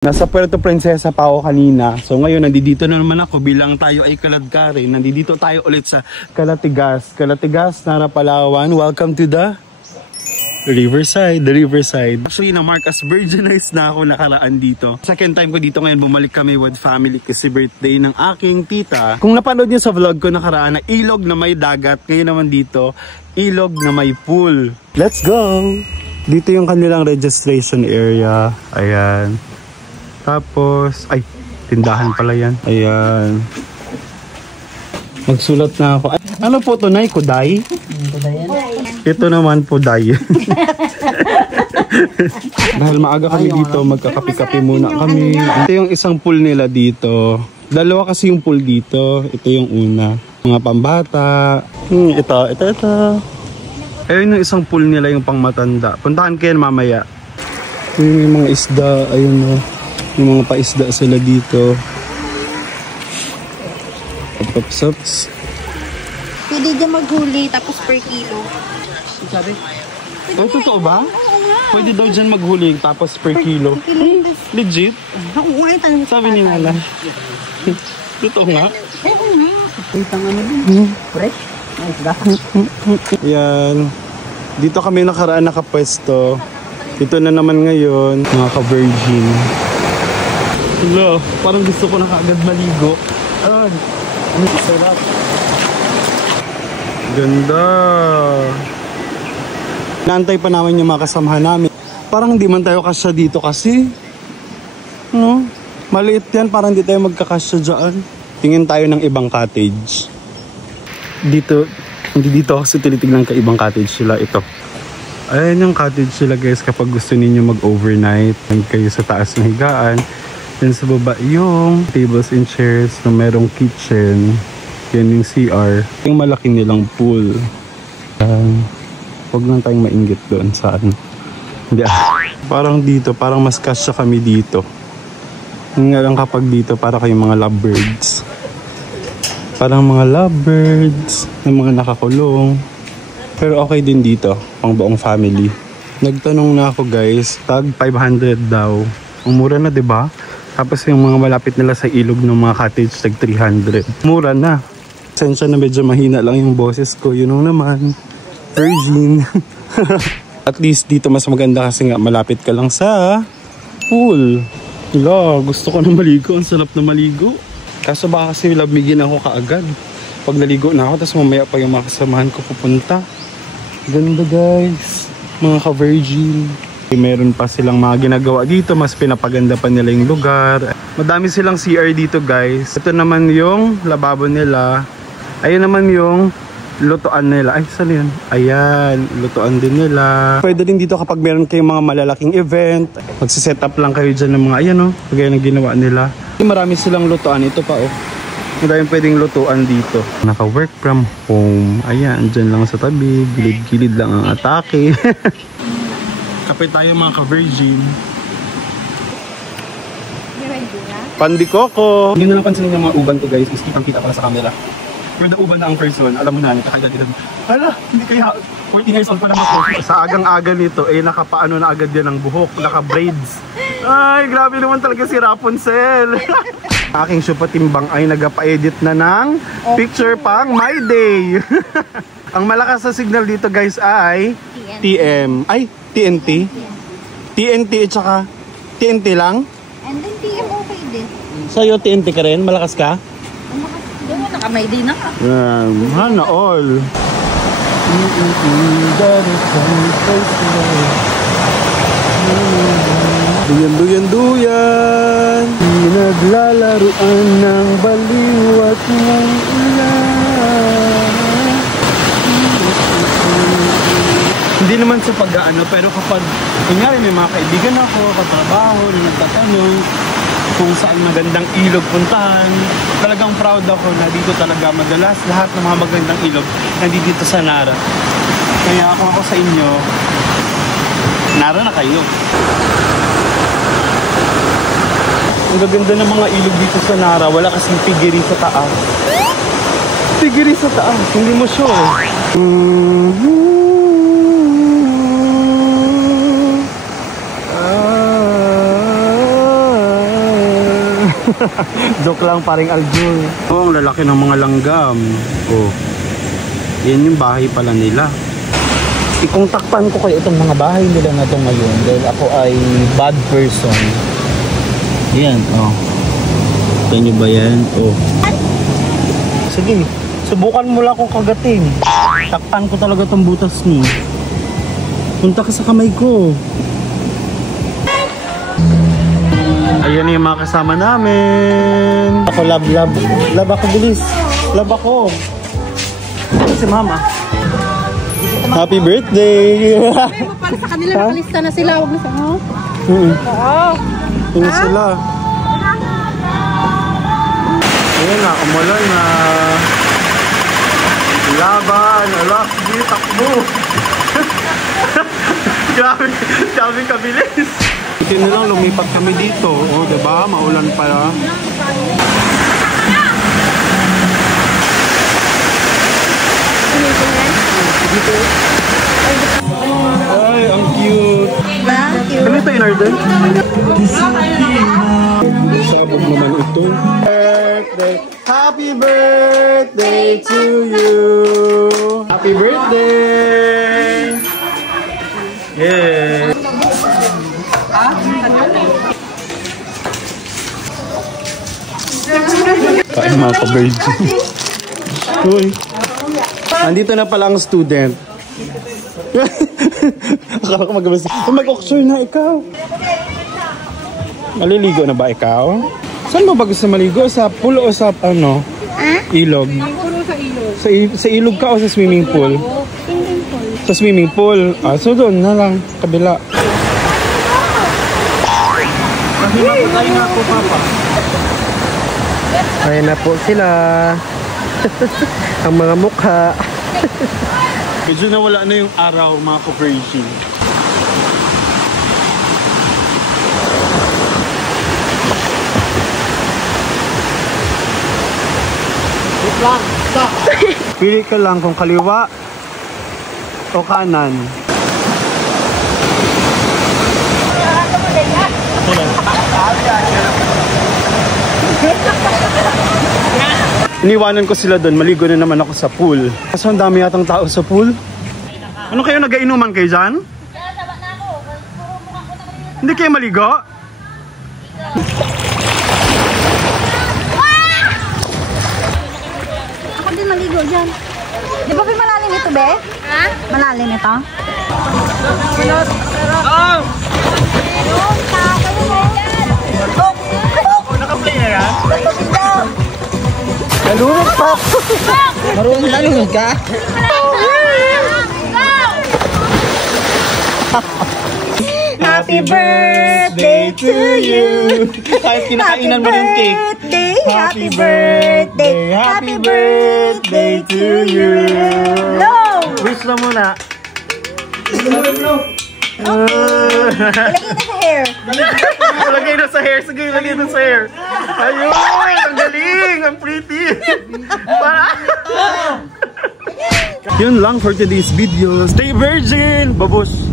Nasa Puerto Princesa pa ako kanina. So ngayon, nandito na naman ako bilang tayo ay kaladkari. Nandito tayo ulit sa Calatigas. Calatigas, Nara, Palawan. Welcome to the Riverside. The Riverside. Actually, na-mark as virginized na ako nakaraan dito. Second time ko dito ngayon, bumalik kami with family kasi birthday ng aking tita. Kung napanood niyo sa vlog ko nakaraan na ilog na may dagat, ngayon naman dito, ilog na may pool. Let's go! Dito yung kanilang registration area. Ayan. Tapos, ay, tindahan pala yan. Ayan. Magsulat na ako. Ay, ano po ito, Nay? Kuday? Ito naman po, Day. Dahil maaga kami dito, magkakapi-kapi muna kami. Ito yung isang pool nila dito. Dalawa kasi yung pool dito. Ito yung una. Mga pambata. Ito. Ayun yung isang pool nila, yung pangmatanda. Puntahan kayo mamaya. Ito yung mga isda. Ayun o. Yung mga paisda sila dito. Upsups. Pwede dyan maghuli tapos per kilo. Sabi? Oh, totoo ba? Pwede daw dyan maghuli tapos per kilo. Legit? Sabi ni Nala. Totoo nga? Itang ano din. Fresh? Yan. Dito kami nakaraan nakapwesto. Ito na naman ngayon, mga ka-virgin. Hello, parang gusto ko na kaagad maligo. Ano sarap. Ganda. Naantay pa namin yung mga kasamahan namin. Parang hindi man tayo kasya dito kasi. No? Maliit yan, parang hindi tayo magkakasya dyan. Tingin tayo ng ibang cottage. Dito, hindi dito kasi tinitignan ka ibang cottage sila. Ito. Ayan yung cottage sila guys kapag gusto ninyo mag-overnight. Kayo sa taas na higaan. Then sa baba yung tables and chairs na merong kitchen. Yan yung CR. Yung malaki nilang pool. Huwag lang tayong mainggit doon saan. Hindi. Parang dito, parang mas kasya kami dito. Yung nga lang kapag dito, para kayong mga lovebirds. Parang mga lovebirds na mga nakakulong. Pero okay din dito, pang buong family. Nagtanong na ako guys, tag 500 daw. Ang mura na 'di ba? Tapos yung mga malapit nila sa ilog ng mga cottage, tag 300. Mura na. Sensya na medyo mahina lang yung boses ko. Yun naman. Virgin. At least dito mas maganda kasi nga malapit ka lang sa pool. Wala, gusto ko na maligo. Ang sarap na maligo. Kaso baka kasi lamigin ako kaagad. Pag naligo na ako, tapos mamaya pa yung mga kasamahan ko pupunta. Ganda guys. Mga ka-virgin. Meron pa silang mga ginagawa dito, mas pinapaganda pa nila yung lugar. Madami silang CR dito guys. Ito naman yung lababo nila. Ayun naman yung lutuan nila. Ay, saan yun? Ayan, lutuan din nila. Pwede din dito kapag meron kayong mga malalaking event. Magsiset up lang kayo dyan ng mga, ayan o, kagaya ng ginawa nila. Marami silang lutuan. Ito pa o. Maraming pwedeng lutuan dito. Naka-work from home. Ayan, dyan lang sa tabi. Gilid-gilid lang ang atake. Kapit tayo mga ka-virgin. Pandikoko! Hindi na napansin yung mga uban ko guys. Is kitang-kita pala sa camera. For the uban na ang person, alam mo na, nakakagad. Hala, hindi kaya 14 years old pa naman ko. Sa agang-aga nito, nakapaano na agad yan ang buhok. Naka-braids. Ay, grabe naman talaga si Rapunzel. Aking syupatimbang ay nagpa-edit na ng picture pang My Day. Ang malakas sa signal dito guys ay TM. Ay, TNT. TNT at saka TNT lang. And then TM okay din. Sa'yo TNT ka rin? Malakas ka? Naka-My Day na ka. Hana all. Duyan-duyan-duyan, naglalaruan ng baliw at ng ulan. Hindi naman sa pag-aano, pero kapag kunyari may mga kaibigan ako, katrabaho na nagtatanong kung saan magandang ilog puntahan, talagang proud ako na dito talaga madalas lahat ng mga magandang ilog nandito sa Nara. Kaya kung ako sa inyo, Nara na kayo. Ang gaganda ng mga ilog dito sa Nara, wala kasing pigiri sa taas. Pigiri sa taas, hindi mo sure. Joke lang, paring Aljur. Oh, ang lalaki ng mga langgam. Oh. Yan yung bahay pala nila. Kung takpan ko kayo itong mga bahay nila na ito ngayon dahil ako ay bad person. Yan, oh. Kaya nyo ba yan? Oh. Sige, subukan mo lang kung kagatin. Takpan ko talaga itong butas niyo. Punta ka sa kamay ko. Ayan yung mga kasama namin. Ako love. Love ako, bilis. Love ako. Si mama. Happy birthday! Sabi mo para sa kanila, nakalista na sila. Huwag na sa mo. Oo. Tingnan sila. Ayan na, umulan na. Laban! Ala, sige, takbo! Grabe kabilis! Ito na lang, lumipat kami dito. O, diba? Maulan pala. Ay, ang cute! Ano ito in-order? Sabog naman ito. Birthday! Happy birthday to you! Happy birthday! Yeah! Kain mga ka-virgin. Uy! Andito na pala ang student. Akala ko mag-abas. Mag-auction na ikaw. Maliligo na ba ikaw? Saan mo ba gusto maligo? Sa pool o sa ano? Ilog? Sa ilog ka o sa swimming pool? Sa swimming pool. Ah, so doon na lang. Kabila. Kahin na po, Papa. Ayan na po sila. Ang mga mukha. Medyo nawala na yung araw, mga cooperation. Pili ka lang kung kaliwa o kanan. Iniwanan ko sila doon, maligo na naman ako sa pool. Kaso ang dami yatang tao sa pool. Ano kayo, nag-ainuman kayo dyan? Hindi kayo maligo? Ako din maligo dyan. Di ba malalim ito, be? Ha? Malalim ito? Naka-play na yan? Nalunod pa! Marunong nalunod ka? Happy birthday to you! Kahit kinakainan mo yung cake. Happy birthday! Happy birthday to you! No! Wish na muna. Ilagay na sa hair. Lagay na sa hair. Sige, lagay na sa hair. Ayun! Ang galing! Ang pretty! Yun lang for today's video. Stay virgin! Babush!